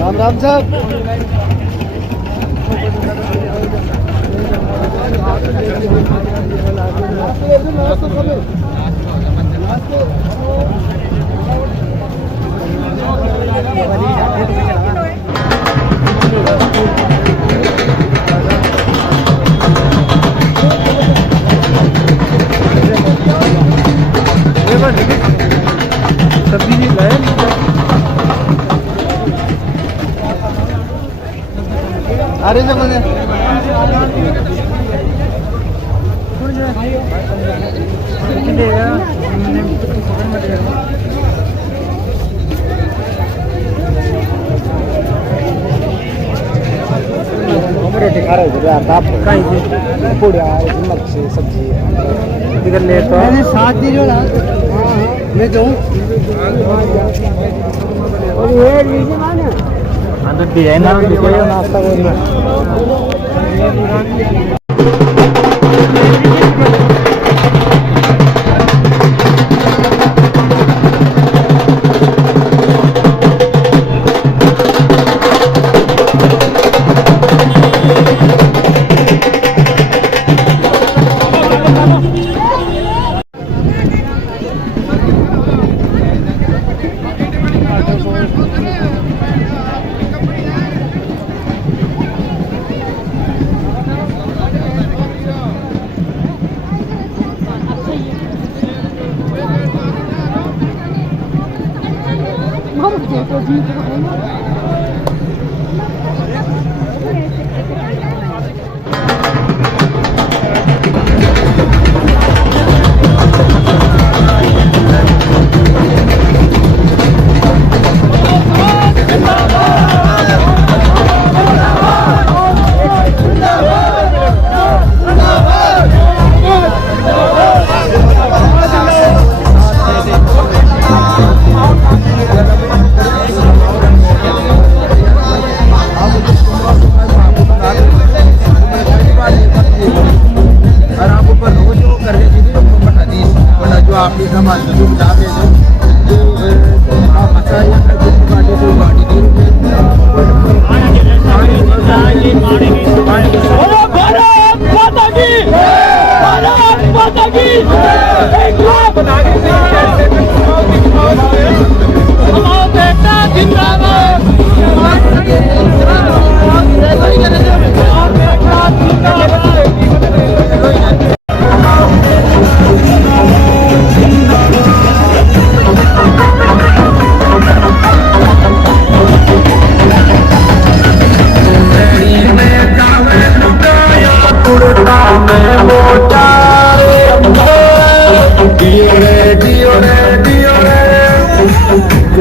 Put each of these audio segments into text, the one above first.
राम राम साहब। सब्जी लाए अरे जमाने रोटी खा रहे थे आप कहीं पूड़िया मच्छी सब्जी इधर ले तो मैंने साथ दी जो मैं जाऊँ और ये लीजिए माने अंदर डिजाइनर नाश्ता करना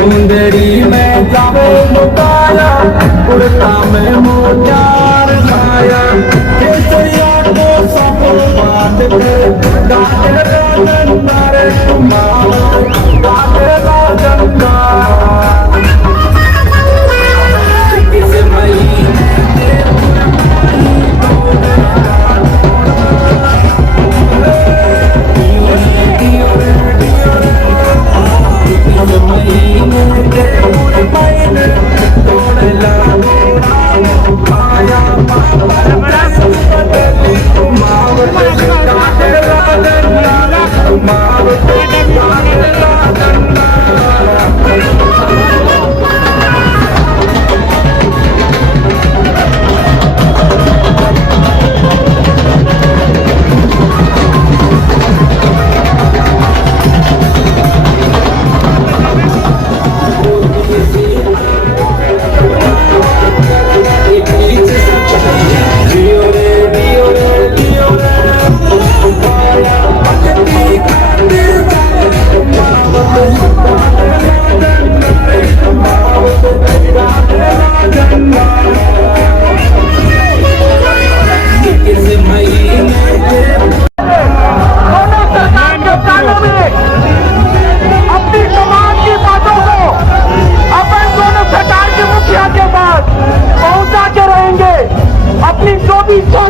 मुंदरी में जावे मुकाया उड़ता में मोचार खाया केसरिया को सब बात पे गाते राजन्ना रे तुम्हारा गाते राजन्ना किस महीने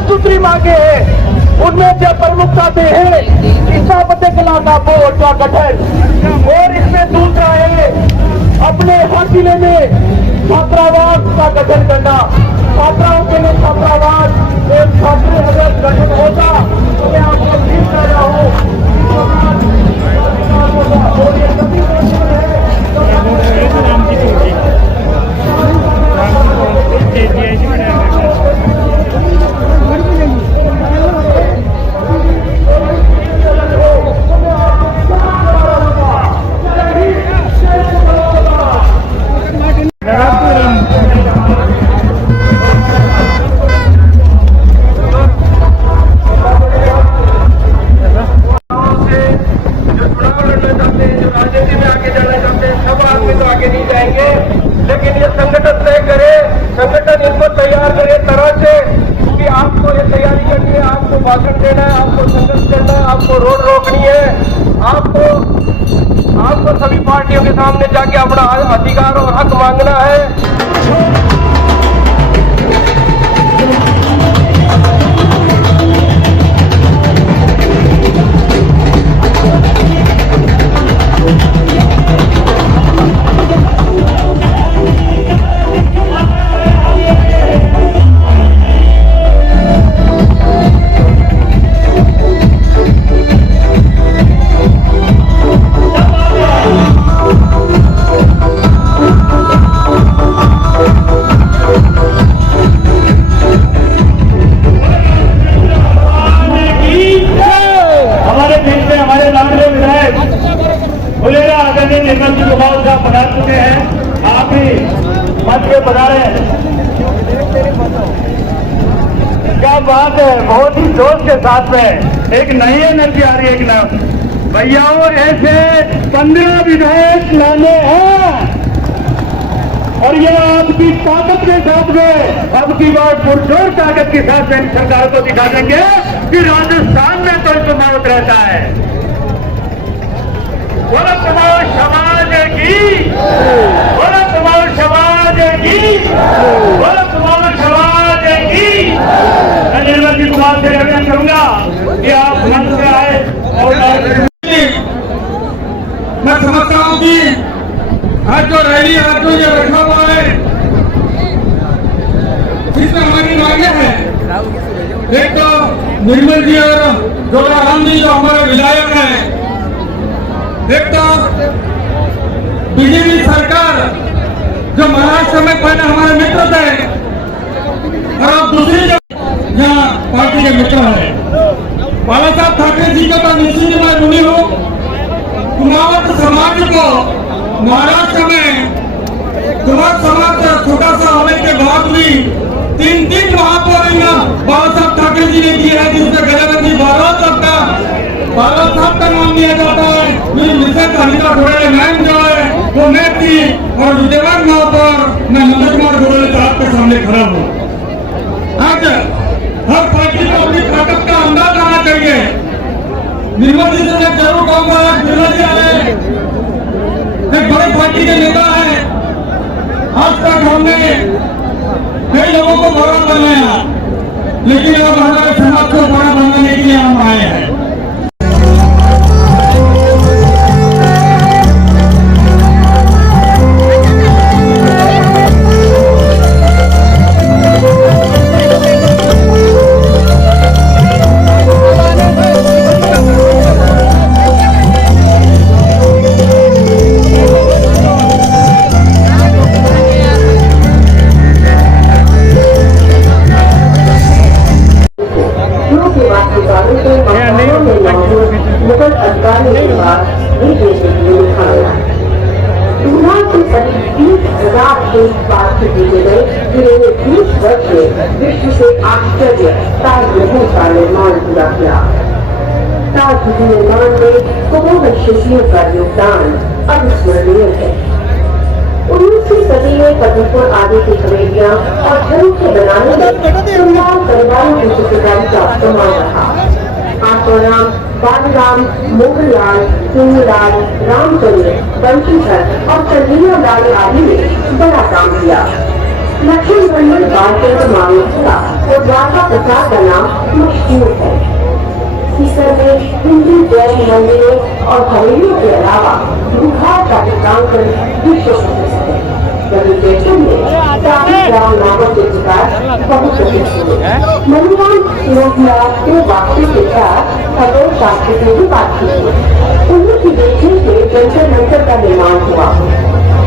दूसरी मांगे है उनमें जो प्रमुखता से है स्थापत्य कला का बोर्ड का गठन और इसमें दूसरा है अपने हर जिले में छात्रावास का गठन करना। छात्राओं के लिए छात्रावास एक छात्र अगर गठन होता तो मैं आपको ठीक कर रहा हूँ और ये सभी संगठन इनको तैयार करे तरह से कि आपको ये तैयारी करनी है, आपको भाषण देना है, आपको संघर्ष करना है, आपको रोड रोकनी है, आपको सभी पार्टियों के सामने जाके अपना अधिकार और हक मांगना है। पधार चुके हैं, आप ही मंच पे पधारे। क्या बात है, बहुत ही जोश के साथ में एक नई एनर्जी आ रही है। एक भैयाओं ऐसे 15 विधायक लाने हैं और ये आपकी ताकत के साथ में अब की बार पुरजोर ताकत के साथ में सरकार को दिखा देंगे कि राजस्थान में तो चुनाव रहता है। बोलो कुमार समाज की, बोलो कुमार समाज की, बोलो कुमार समाज की। मैं निर्मल कुमार से निवेदन करूंगा कि आप मंच से आए और मैं समझता हूँ कि आज जो रैली आज जो ये रखा हुआ है इसमें हमारी मांगे हैं। एक तो निर्मल जी और जोराराम जी जो हमारे विधायक हैं, एक तो बीजेपी सरकार जो महाराष्ट्र में पहले हमारे मित्र थे और अब दूसरी यहाँ पार्टी के मित्र हैं। बाला साहब ठाकरे जी का तो निश्चित मैं ऋणी हूँ। कुमावत समाज को महाराष्ट्र में कुमार समाज छोटा सा होने के बाद भी 3 महापौर बाला साहब ठाकरे जी ने दिया है, जिसमें गजानंद जी भारत साहब का नाम लिया जाता है। विशेष अनिता घोड़े मैम जो है वो मैं थी और विद्यमान नाव पर मैं नंद कुमार गोड़ले साहब के सामने खड़ा हूँ। आज हर पार्टी को अपनी ताकत का अंदाज आना चाहिए। निर्मल जी से मैं जरूर कहूँगा, निर्मल जी आए एक बड़े पार्टी के नेता है। आज तक हमने कई लोगों को बड़ा बनाया, लेकिन अब हमारे समाज को बड़ा बनाने के लिए हम आए हैं। मुगल अधिकारियों के पास भी देने के लिए लिखाया। दूल्हा के करीब 20,000 देश पार किए गए, जिन्होंने 20 वर्ष में विश्व से आश्चर्य ताजमहल का निर्माण पूरा किया। ताजमहल निर्माण में करोड़ों शिल्पियों का योगदान अविस्मरणीय है। 19वीं सदी में फतेहपुर आदि की हवेलियां और घरों के बनाने में सुंदर परिवारों की चित्रकारी का कमाल रहा। आत्माराम, बाबूराम, मोहनलाल, सिंहलाल, रामचंद्र, बंशीधर और कन्हैया लाल आदि ने बड़ा काम किया। लक्ष्मण मंदिर बालचंद्र मांगेपुरा और द्वारका प्रसाद का नाम मशहूर है। सीकर में हिंदू जैन मंदिरों और हवेलियों के अलावा बुखार का चित्रांकन विश्व प्रसिद्ध है। जयपुर में राम नामक चित्रकार बहुत प्रसिद्ध है। मनोराम सिरोहिया के वास्तु के साथ खगोल शास्त्री से भी बात की। उन्हीं की देखने से जंतर मंतर का निर्माण हुआ।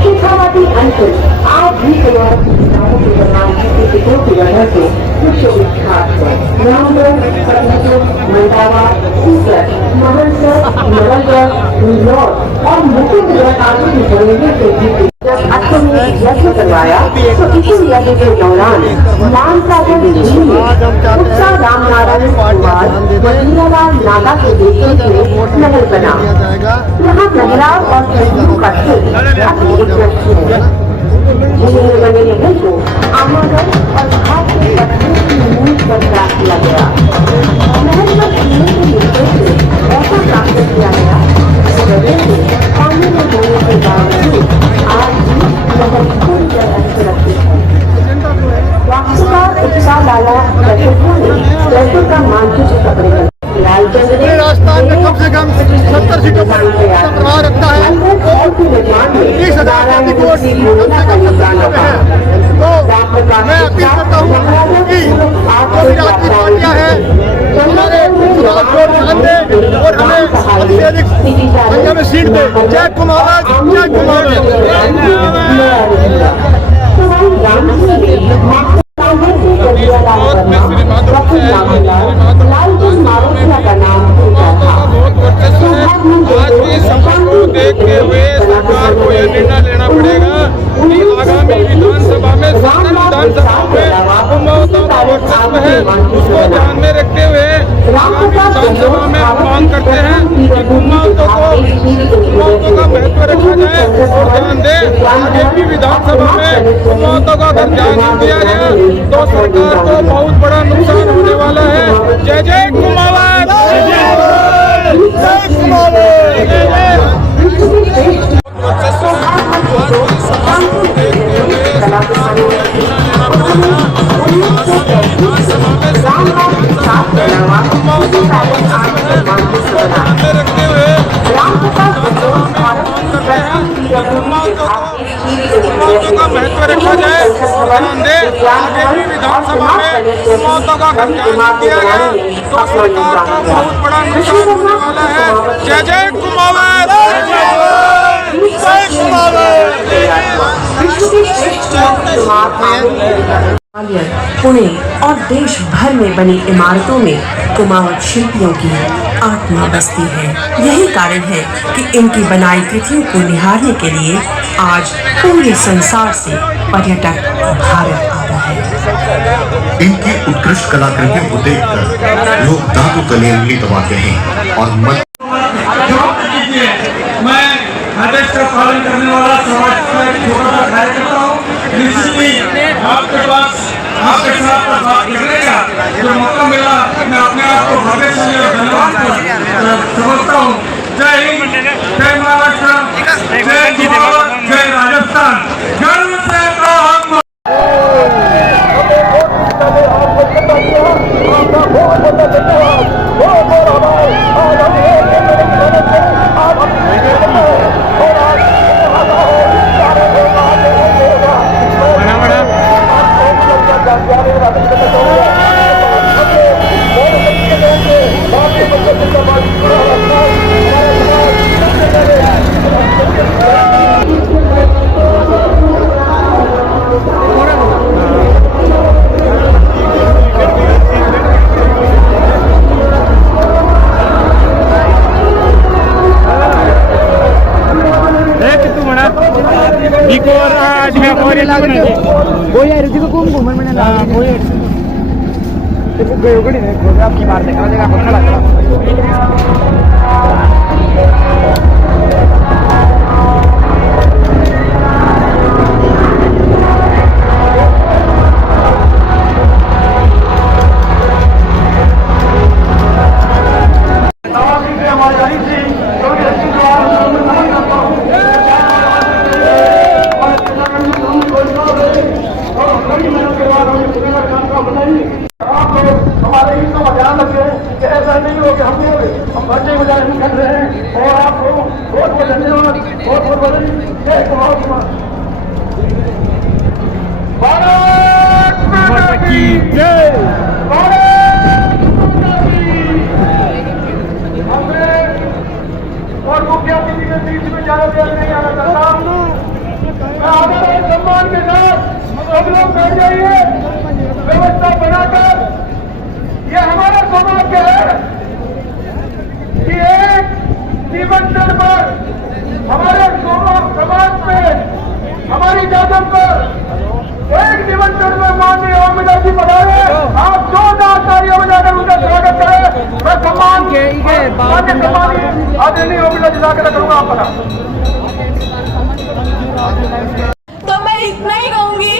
शेखावाटी अंचल आज भी किनारों के बनाए चित्रों की वजह से विश्वविख्यात है। रामगढ़, फतेहपुर, मंडावा, सीकर, महनसर, नवलगढ़, नीलौर और मुकुंदगढ़ आदि की जमीनों से भी जब अष्टमी यज्ञ करवाया तो इसी यज्ञ के दौरान लाल सागर झील में उत्सा रामनारायण कुमार वजीरालाल नागा के देखने में महल बना। यहाँ मेहराब और खिड़कियों का शिल्प अति उत्कृष्ट है। झील में बने महल को आमागढ़ और घाट के पत्थरों की मूल पर प्राप्त किया गया। महल पर झील के निर्देश से ऐसा प्राप्त किया गया पानी में होने के बावजूद आज भी महल पूरी तरह सुरक्षित है। वास्तुकार उत्साह लाला जयपुर ने जयपुर का मानचित्र पकड़े। राजस्थान में कम से कम 70 सीटों पर प्रभाव रखता है। 30,000 आबादी को तो मैं अपील करता हूँ कि जो भी राजनीतिक पार्टियां हैं हमारे चुनाव को ध्यान दें और हमें सबसे अधिक संख्या में सीट दें। जय कुमार, जय कुमार। आज भी समझ को देखते हुए सरकार को यह निर्णय लेना पड़ेगा कि आगामी विधानसभा में वर्चस्व है, उसको ध्यान में रखते हुए आगामी विधानसभा में हम मांग करते हैं कि कुमाऊँतों का महत्व रखा जाए और ध्यान दें। आगे भी विधानसभा में कुमाऊँतों का अगर ध्यान नहीं दिया गया तो सरकार को बहुत बड़ा नुकसान होने वाला है। जय जय कुमाऊँ, जय कुमाऊँ। का महत्व रखा जाए, ध्यान दें। आगे भी विधानसभा में कुमाऊँतों का अगर ध्यान नहीं दिया गया तो सरकार को बहुत बड़ा नुकसान होने वाला है। जय जय कुमाऊँ, जय कुमाऊँ। पुणे और देश भर में बनी इमारतों में कुमाऊँ शिल्पियों की आत्मा बसती है। यही कारण है कि इनकी बनाई कृतियों को निहारने के लिए आज पूरे संसार से पर्यटक भारत आ रहे हैं। इनकी उत्कृष्ट कलाकृतियों को देखकर लोग दांतों तले उंगली दबाते हैं और मैं आदेश का पालन करने वाला समाज का एक छोटा सा कार्यकर्ता हूँ। निश्चित ही आपके पास आपके साथ बात करने का जो मौका मिला, मैं अपने आप को भाग्यशाली और धन्यवाद समझता हूँ। जय हिंद, जय महाराष्ट्र, जय गोवा, जय राजस्थान। गर्व से हम और मुख्य अतिथि के बीच में ज्यादा देर नहीं आना चाहता। मैं आदर और सम्मान के साथ सब लोग बैठ जाइए, व्यवस्था बनाकर। ये हमारा सौभाग्य है कि एक निबंधन पर हमारे समाज में हमारी जागम पर एक निबंधन में माननीय ओमिला जी पधारे। आप जोरदार तालियां बजाकर उनका स्वागत करें। मैं सम्मान आदरणीय ओमिला जी लाकर करूंगा आप पता। तो मैं इतना ही कहूंगी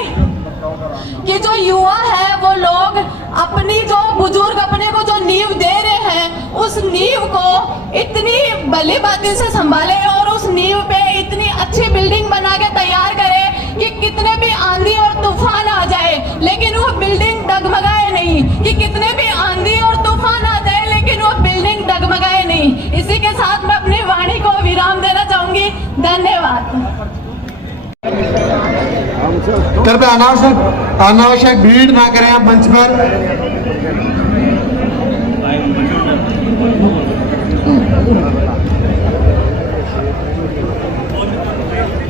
कि जो युवा है वो लोग अपनी जो बुजुर्ग अपने को जो नींव दे रहे हैं, उस नींव को इतनी भली बातें से संभाले और उस नींव पे इतनी अच्छी बिल्डिंग बना के तैयार करे कि कितने भी आंधी और तूफान आ जाए लेकिन वो बिल्डिंग डगमगाए नहीं, कि कितने भी आंधी और तूफान आ जाए लेकिन वो बिल्डिंग डगमगाए नहीं। इसी के साथ मैं अपनी वाणी को विराम देना चाहूंगी। धन्यवाद। कृपया अनावश्यक भीड़ ना करें आप मंच पर।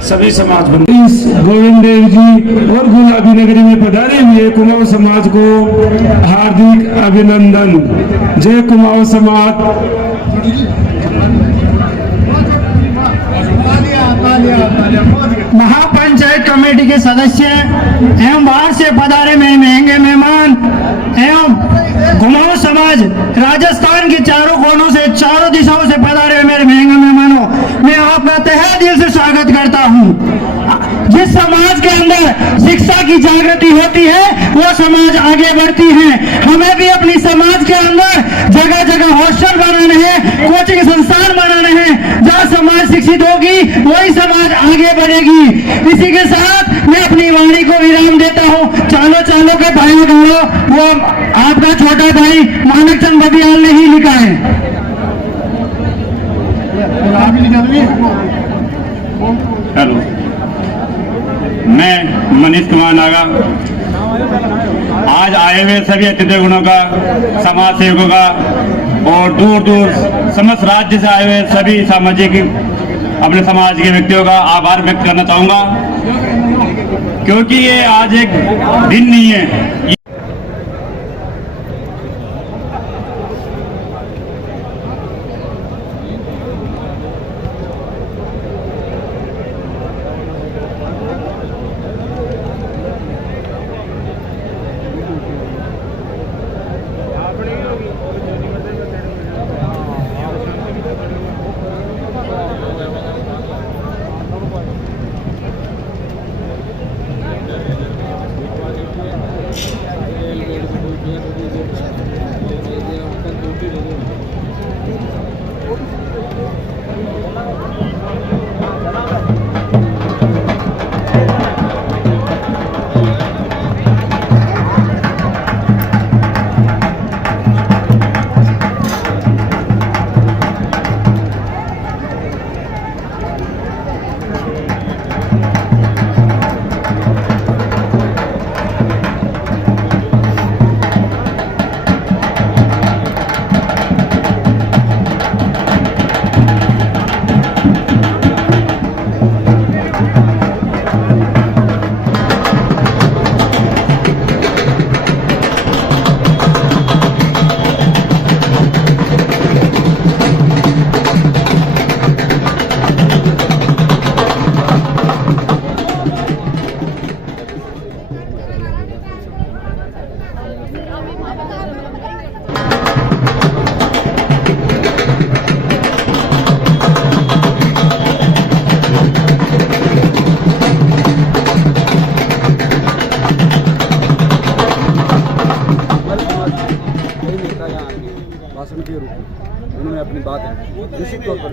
सभी समाज बंदी गोविंद देव जी और गुलाबी नगरी में पधारे हुए कुमाऊं समाज को हार्दिक अभिनंदन। जय कुमाऊं समाज। महापंचायत कमेटी के सदस्य एवं बाहर से पधारे में महंगे मेहमान एवं कुमाऊं समाज राजस्थान के चारों कोनों से चारों दिशाओं से पधारे मेरे महंगे मेहमानों, मैं आपका तहे दिल से स्वागत करता हूं। जिस समाज के अंदर शिक्षा की जागृति होती है वो समाज आगे बढ़ती है। हमें भी अपनी समाज के अंदर जगह जगह हॉस्टल बनाने हैं, कोचिंग संस्थान बनाने हैं। जहाँ समाज शिक्षित होगी वही समाज आगे बढ़ेगी। इसी के साथ मैं अपनी वाणी को विराम देता हूँ। चालो चालो के भाइयों बहनों, वो आपका छोटा भाई मानक चंद बबियाल ने ही लिखा है। हेलो, मैं मनीष कुमार नागा आज आए हुए सभी अतिथिगणों का, समाज सेवकों का और दूर दूर समस्त राज्य से आए हुए सभी सामाजिक अपने समाज के व्यक्तियों का आभार व्यक्त करना चाहूंगा, क्योंकि ये आज एक दिन नहीं है।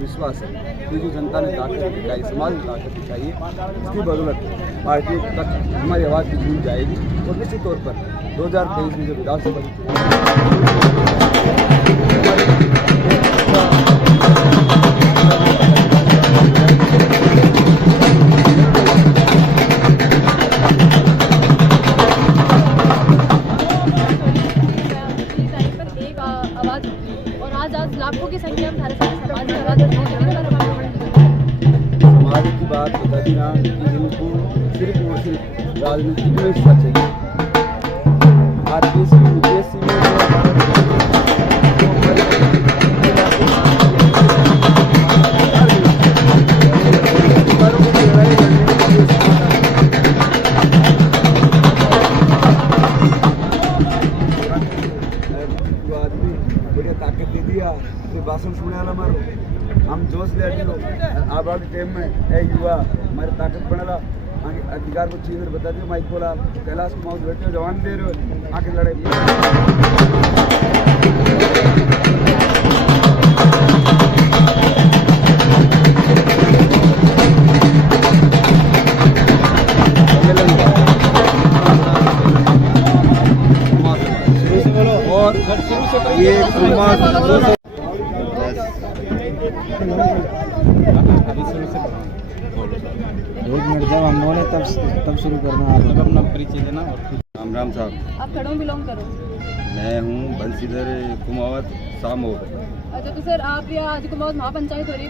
विश्वास है कि जो जनता ने ताकत दिखाई, समाज ने ताकत दिखाई है, इसकी बदौलत पार्टी तक हमारी आवाज़ की गूंज जाएगी और निश्चित तौर पर 2023 में जो विधानसभा लाखों की संख्या में समाज की आवाज समाज की बात बता दी ना कि इनको सिर्फ और सिर्फ राजनीति में हिस्सा चाहिए। आरपीएससी यूपीएससी में ताकत दे दिया तो भाषण सुने वाला मारो हम जोश ले लो आप वाले टाइम में ए युवा हमारे ताकत बढ़ेगा आगे अधिकार को चीज बता दियो माइक बोला कैलाश को माउस बैठे हो जवान दे रहे हो आगे लड़ाई और ये एक मिनट जब हम बोले तब शुरू करना है अपना परिचय देना। राम राम साहब, आप कड़ों बिलोंग करो? मैं हूँ बंसीधर कुमावत सामो। अच्छा तो सर आप यहाँ आज कुमावत महापंचायत हो रही है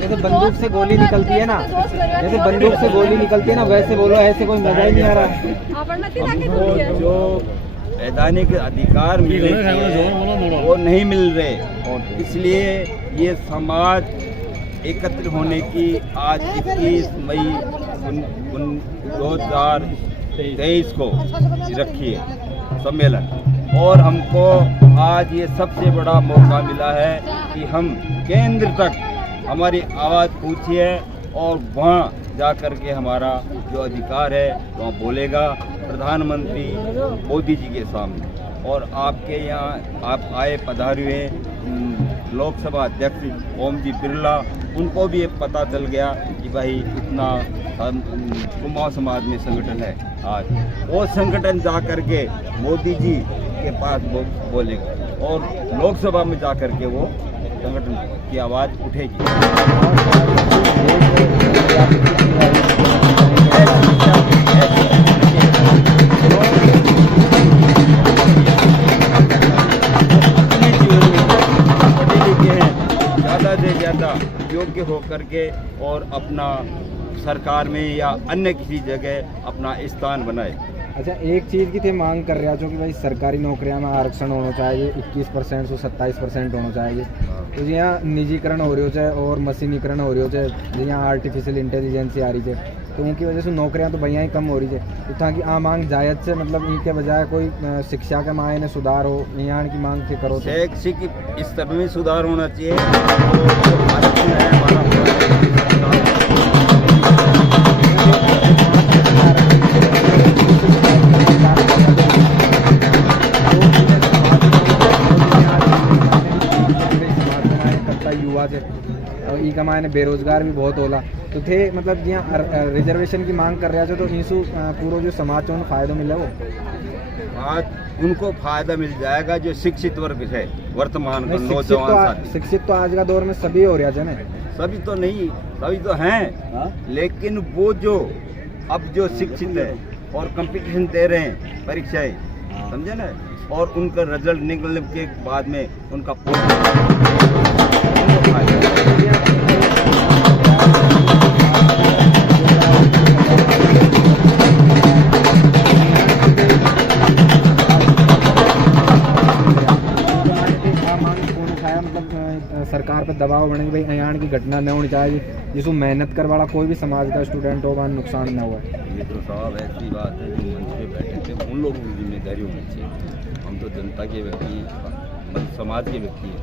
जैसे बंदूक से गोली निकलती है ना, जैसे बंदूक से गोली निकलती है ना, वैसे बोलो, ऐसे कोई मजा ही नहीं आ रहा। जो वैधानिक अधिकार मिले थे वो नहीं मिल रहे, इसलिए ये समाज एकत्र होने की आज 21 मई 2023 को रखी है सम्मेलन। और हमको आज ये सबसे बड़ा मौका मिला है कि हम केंद्र तक हमारी आवाज़ पूछी है और वहाँ जा कर के हमारा जो अधिकार है वहाँ बोलेगा प्रधानमंत्री मोदी जी के सामने। और आपके यहाँ आप आए पधारे हुए लोकसभा अध्यक्ष ओम जी बिरला, उनको भी ये पता चल गया कि भाई इतना कुमाऊं समाज में संगठन है। आज वो संगठन जा कर के मोदी जी के पास बोलेगा और लोकसभा में जा कर के वो संगठन की आवाज़ उठेगी। ज़्यादा से ज़्यादा योग्य होकर के और अपना सरकार में या अन्य किसी जगह अपना स्थान बनाए। अच्छा, एक चीज़ की थे मांग कर रहा जो कि भाई सरकारी नौकरियां में आरक्षण होना चाहिए, 21% से 27% होना चाहिए। तो यहाँ निजीकरण हो रही हो चाहे और मशीनीकरण हो रही हो चाहे यहाँ आर्टिफिशियल इंटेलिजेंस आ रही है, तो उनकी वजह से नौकरियां तो भैया ही कम हो रही है। तो था कि आ मांग जायज़ से मतलब इनके बजाय कोई शिक्षा के मायने सुधार हो, यहाँ की मांग के करो। शैक्षिक स्तर में सुधार होना चाहिए। तो आरक्षण है हमारा युवा से ई कमाए ने बेरोजगार भी बहुत होला, तो थे मतलब यहाँ रिजर्वेशन की मांग कर रहा थे, तो इंसू पूरा जो समाज में फायदा मिले वो आज उनको फायदा मिल जाएगा जो शिक्षित वर्ग है वर्तमान का नौजवान। शिक्षित तो आज का दौर में सभी हो रहा है ना, सभी तो नहीं, सभी तो हैं, लेकिन वो जो अब जो शिक्षित है और कंपटीशन दे रहे हैं परीक्षाएं, समझे ना, और उनका रिजल्ट निकलने के बाद में उनका सरकार पे दबाव बने भाई अयान की घटना न होनी चाहिए, जिसको मेहनत कर वाला कोई भी समाज का स्टूडेंट हो वहाँ नुकसान न हुआ। ये तो साहब ऐसी बात है जो मंच पे बैठे थे उन लोगों की जिम्मेदारी होनी चाहिए। हम तो जनता के व्यक्ति हैं, समाज के व्यक्ति हैं।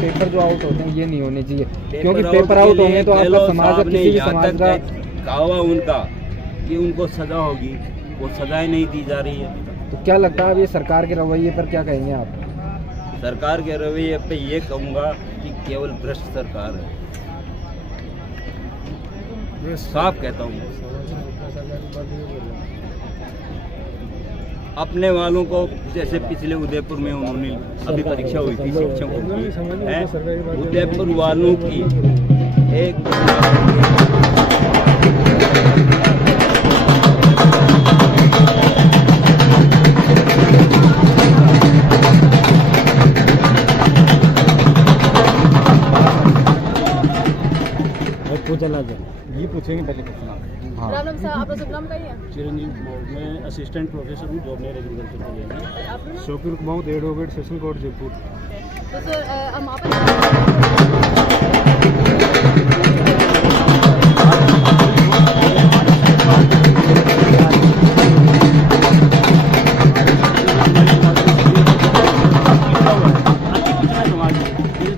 पेपर जो आउट होते हैं ये नहीं होने चाहिए, क्योंकि पेपर आउट होंगे तो आपका समाज का किसी भी समाज का कहा उनका कि उनको सजा होगी, वो सजाएं नहीं दी जा रही है। तो क्या लगता है अब ये सरकार के रवैये पर क्या कहेंगे आप? सरकार के रवैये पे ये कहूँगा कि केवल भ्रष्ट सरकार है, साफ कहता हूँ। अपने वालों को, जैसे पिछले उदयपुर में उन्होंने अभी परीक्षा हुई थी शिक्षकों की, उदयपुर वालों की एक ये पूछेंगे पहले क्वेश्चन आप। राम साहब, आपका शुभ नाम कहिए। चिरंजीव, मैं असिस्टेंट प्रोफेसर हूँ जॉब मेयर एग्रीकल्चर कॉलेज में। शोकिर Kumar, advocate, session court, Jaipur. तो सर हम आप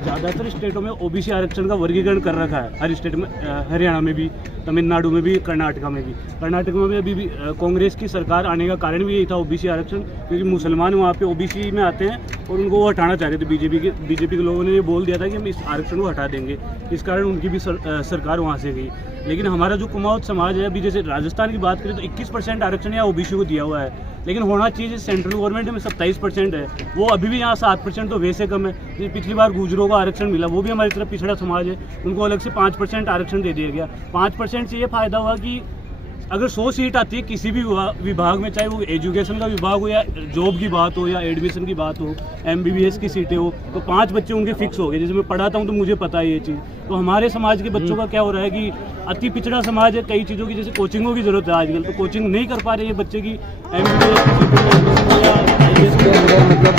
ज़्यादातर स्टेटों में ओबीसी आरक्षण का वर्गीकरण कर रखा है, हर स्टेट में, हरियाणा में भी, तमिलनाडु में भी, कर्नाटका में भी। कर्नाटक में भी अभी भी कांग्रेस की सरकार आने का कारण भी यही था, ओबीसी आरक्षण, क्योंकि मुसलमान वहाँ पे ओबीसी में आते हैं और उनको वो हटाना चाह रहे थे। बीजेपी के लोगों ने ये बोल दिया था कि हम इस आरक्षण को हटा देंगे, इस कारण उनकी भी सरकार वहाँ से गई। लेकिन हमारा जो कुमाऊँ समाज है, अभी जैसे राजस्थान की बात करें तो 21% आरक्षण यहाँ ओबीसी को दिया हुआ है, लेकिन होना चाहिए सेंट्रल गवर्नमेंट में 27% है, वो अभी भी यहाँ 7% तो वैसे कम है। जैसे पिछली बार गुजरों को आरक्षण मिला, वो भी हमारी तरफ पिछड़ा समाज है, उनको अलग से 5% आरक्षण दे दिया गया। 5% से ये फायदा हुआ कि अगर 100 सीट आती है किसी भी विभाग में, चाहे वो एजुकेशन का विभाग हो या जॉब की बात हो या एडमिशन की बात हो, MBBS की सीटें हो, तो 5 बच्चे उनके फिक्स हो गए। जैसे मैं पढ़ाता हूँ तो मुझे पता है ये चीज़। तो हमारे समाज के बच्चों का क्या हो रहा है कि अति पिछड़ा समाज है, कई चीज़ों की जैसे कोचिंगों की ज़रूरत है आजकल, तो कोचिंग नहीं कर पा रहे हैं बच्चे की MBBS की सीटें या IAS के अंदर, मतलब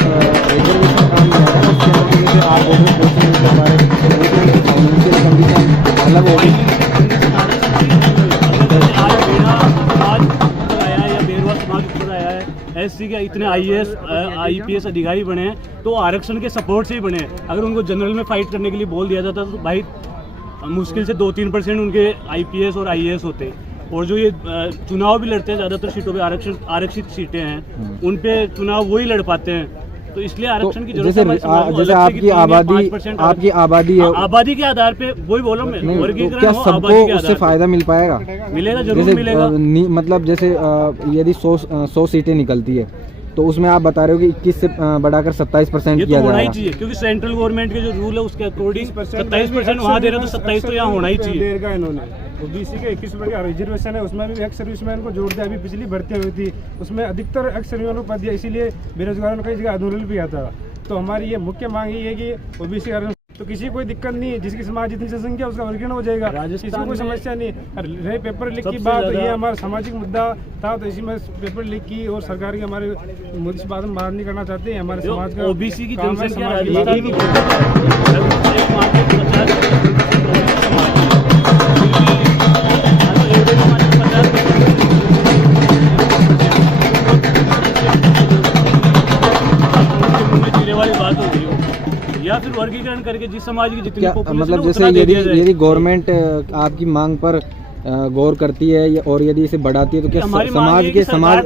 रिजर्वेशन काम नहीं आ रहा है उसके अंदर, जैसे आप कोचिंग नहीं कर पा रहे, फाइनेंशियल कंडीशन अलग हो गई। SC के इतने IAS IPS अधिकारी बने हैं तो आरक्षण के सपोर्ट से ही बने हैं। अगर उनको जनरल में फाइट करने के लिए बोल दिया जाता तो भाई मुश्किल से 2-3% उनके IPS और IAS होते। और जो ये चुनाव भी लड़ते हैं, ज़्यादातर सीटों पे आरक्षित सीटें हैं, उन पे चुनाव वही लड़ पाते हैं। तो इसलिए आरक्षण की जरूरत है। जैसे आपकी आबादी है, आबादी के आधार पे वही बोलो मैं, वर्गीकरण क्या सबको उससे फायदा मिल पाएगा? मिलेगा, जरूर मिलेगा। मतलब जैसे यदि 100 सीटें निकलती है तो उसमें आप बता रहे हो कि 21 से बढ़ाकर 27% किया होना ही चाहिए, क्योंकि सेंट्रल गवर्नमेंट के जो रूल है उसके अकॉर्डिंग 27% वहाँ दे रहे तो 27 तो यहाँ होना ही चाहिए। इन्होंने ओबीसी के 21% का रिजर्वेशन है, उसमें भी एक्स सर्विसमैन को जोड़ दिया। अभी पिछली भर्ती हुई थी उसमें अधिकतर एक्स सर्विसमैन को पद दिया, इसीलिए बेरोजगारों को कई जगह आंदोलन भी आता। तो हमारी ये मुख्य मांग ये है कि ओबीसी का तो किसी कोई दिक्कत नहीं है, जिसकी समाज जितनी जनसंख्या उसका वर्गीकरण हो जाएगा, किसी को कोई समस्या नहीं। रहे पेपर लीक की बात, ये हमारा सामाजिक मुद्दा था, तो इसी में पेपर लीक की और सरकार की हमारे मोदी से बात हम बाहर नहीं करना चाहते हैं। हमारे समाज का ओबीसी की जनसंख्या या फिर वर्गीकरण करके जिस समाज की जितनी मतलब जैसे यदि गवर्नमेंट आपकी मांग पर गौर करती है और यदि इसे बढ़ाती है तो क्या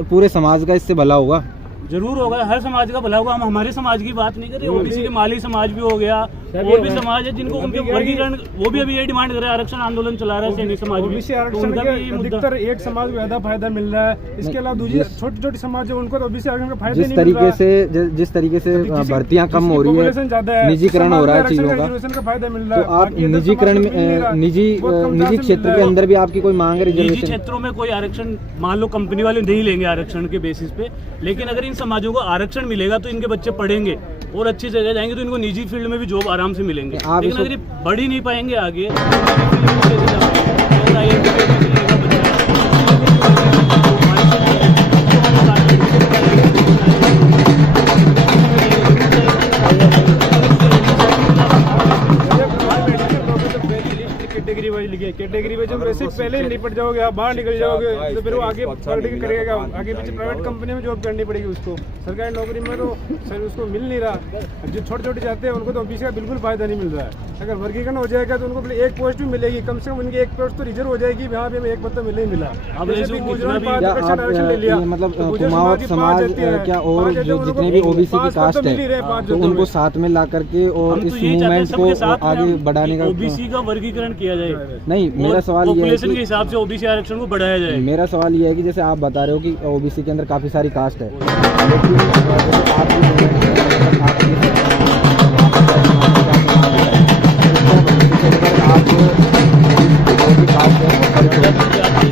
पूरे समाज का इससे भला होगा? जरूर होगा, हर समाज का भला होगा। हम हमारे समाज की बात नहीं कर रहे, ओबीसी के माली समाज भी हो गया, और भी समाज है जिनको उनके वर्गीकरण, वो भी अभी ये डिमांड कर रहे हैं, आरक्षण आंदोलन चला रहा है सैनिक समाज। ओबीसी आरक्षण के अधिकतर एक समाज को ज्यादा फायदा मिल रहा है, इसके अलावा दूसरी छोटी छोटी समाज है उनको तो ओबीसी आरक्षण का फायदा नहीं मिल रहा। जिस तरीके से भर्तियां कम हो रही है, निजीकरण हो रहा है चीजों का फायदा मिल रहा है। तो आप निजीकरण में निजी क्षेत्र के अंदर भी आपकी कोई मांग है? निजी क्षेत्रों में कोई आरक्षण मान लो कंपनी वाले नहीं लेंगे आरक्षण के बेसिस पे, लेकिन अगर इन समाजों को आरक्षण मिलेगा तो इनके बच्चे पढ़ेंगे और अच्छी जगह जाएंगे, तो इनको निजी फील्ड में भी जॉब आराम से मिलेंगे। लेकिन अगर ये बढ़ ही नहीं पाएंगे आगे, पड़ जाओगे, आप बाहर निकल जाओगे तो फिर वो आगे पढ़ के करेगा, आगे पीछे प्राइवेट कंपनी में जॉब करनी पड़ेगी उसको। सरकारी नौकरी में तो सर उसको मिल नहीं रहा। जो छोटे छोटे जाते हैं उनको तो ओबीसी का बिल्कुल फायदा नहीं मिल रहा है। अगर वर्गीकरण हो जाएगा तो उनको एक पोस्ट भी मिलेगी, कम से कम उनकी एक पोस्ट तो रिजर्व हो जाएगी, वहाँ पे हमें एक पद तो मिले ही मिला। मतलब कुमाऊं समाज क्या और जितने भी ओबीसी की कास्ट है तो उनको साथ में ला करके और इस मूवमेंट को आगे बढ़ाने का ओबीसी का वर्गीकरण किया जाए। नहीं, मेरा सवाल ये है के हिसाब से ओबीसी आरक्षण को बढ़ाया जाए। मेरा सवाल ये है कि जैसे आप बता रहे हो कि ओबीसी के अंदर काफी सारी कास्ट है, लेकिन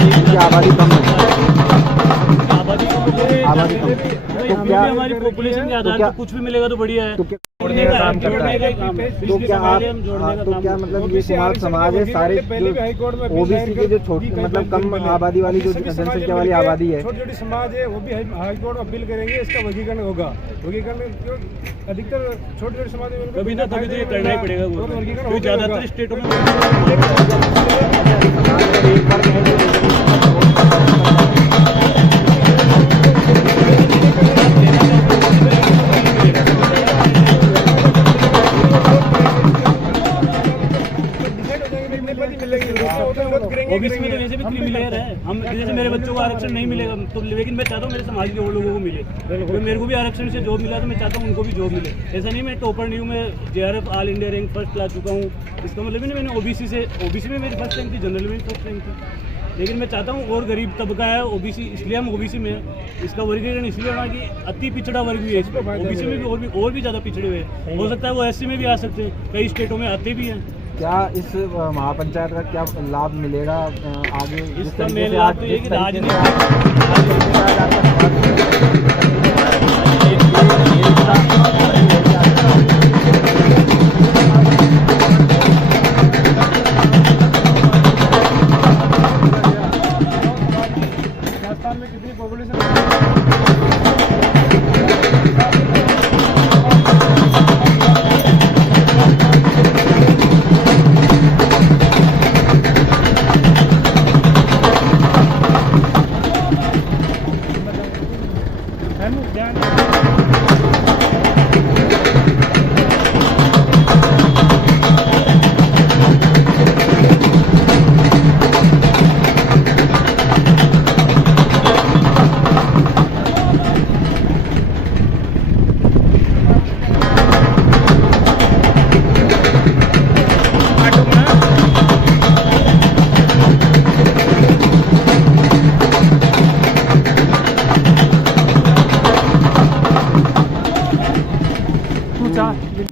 जैसे आबादी कम है, आबादी कम तो क्या हमारी पॉपुलेशन के आधार पर कुछ भी मिलेगा तो बढ़िया है। तो क्या काम करता है? तो क्या आप तो क्या मतलब ये कुमार समाज है सारे ओबीसी के जो छोटी मतलब कम आबादी वाली जो जनसंख्या वाली आबादी है, छोटी छोटी समाज है, वो भी हाई कोर्ट में अपील करेंगे, इसका वर्गीकरण होगा। वर्गीकरण अधिकतर छोटे छोटे समाज में कभी ना कभी तो ये करना ही पड़ेगा, क्योंकि ज्यादातर स्टेटों में ओबीसी में तो वैसे भी क्रीमी लेयर है। हम जैसे मेरे बच्चों को आरक्षण नहीं मिलेगा तो, लेकिन मैं चाहता हूँ मेरे समाज के और लोगों को मिले। तो मेरे को भी आरक्षण से जॉब मिला तो मैं चाहता हूँ उनको भी जॉब मिले। ऐसा नहीं मैं टॉपर नहीं हूँ, मैं JRF all India rank first ला चुका हूँ। इसका मतलब नहीं मैंने ओबीसी में मेरी फर्स्ट रैंक थी, जनरल में फर्स्ट रैंक थी। लेकिन मैं चाहता हूँ और गरीब तबका है ओबीसी, इसलिए हम ओबीसी में है। इसका वर्गीकरण इसलिए होना कि अति पिछड़ा वर्ग भी है, ओबीसी में भी और भी ज़्यादा पिछड़े हुए हैं। हो सकता है वो एससी में भी आ सकते हैं, कई स्टेटों में आते भी हैं। क्या इस महापंचायत का क्या लाभ मिलेगा आगे? इसका मेन लाभ तो ये कि राजनीति राजस्थान में कितनी पॉपुलेशन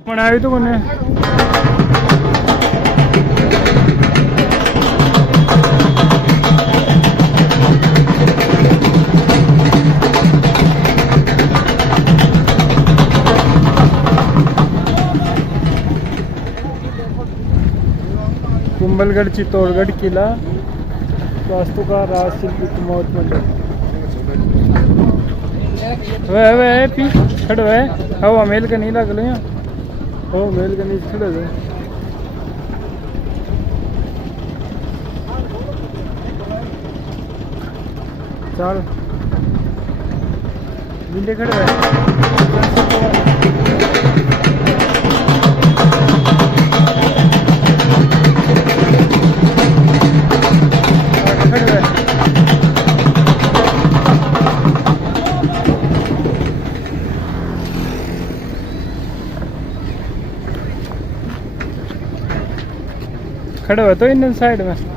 बनाई तो कोने कुंभलगढ़ चित्तौड़गढ़ किला वास्तुकार राजशिल्पी कुमाऊं मंडल वे पी खड़ो है हवा मेल का नहीं लग लो यहाँ ओ मेल के नीचे खड़े थे चल नीले खड़े खड़े हो तो इंडियन साइड में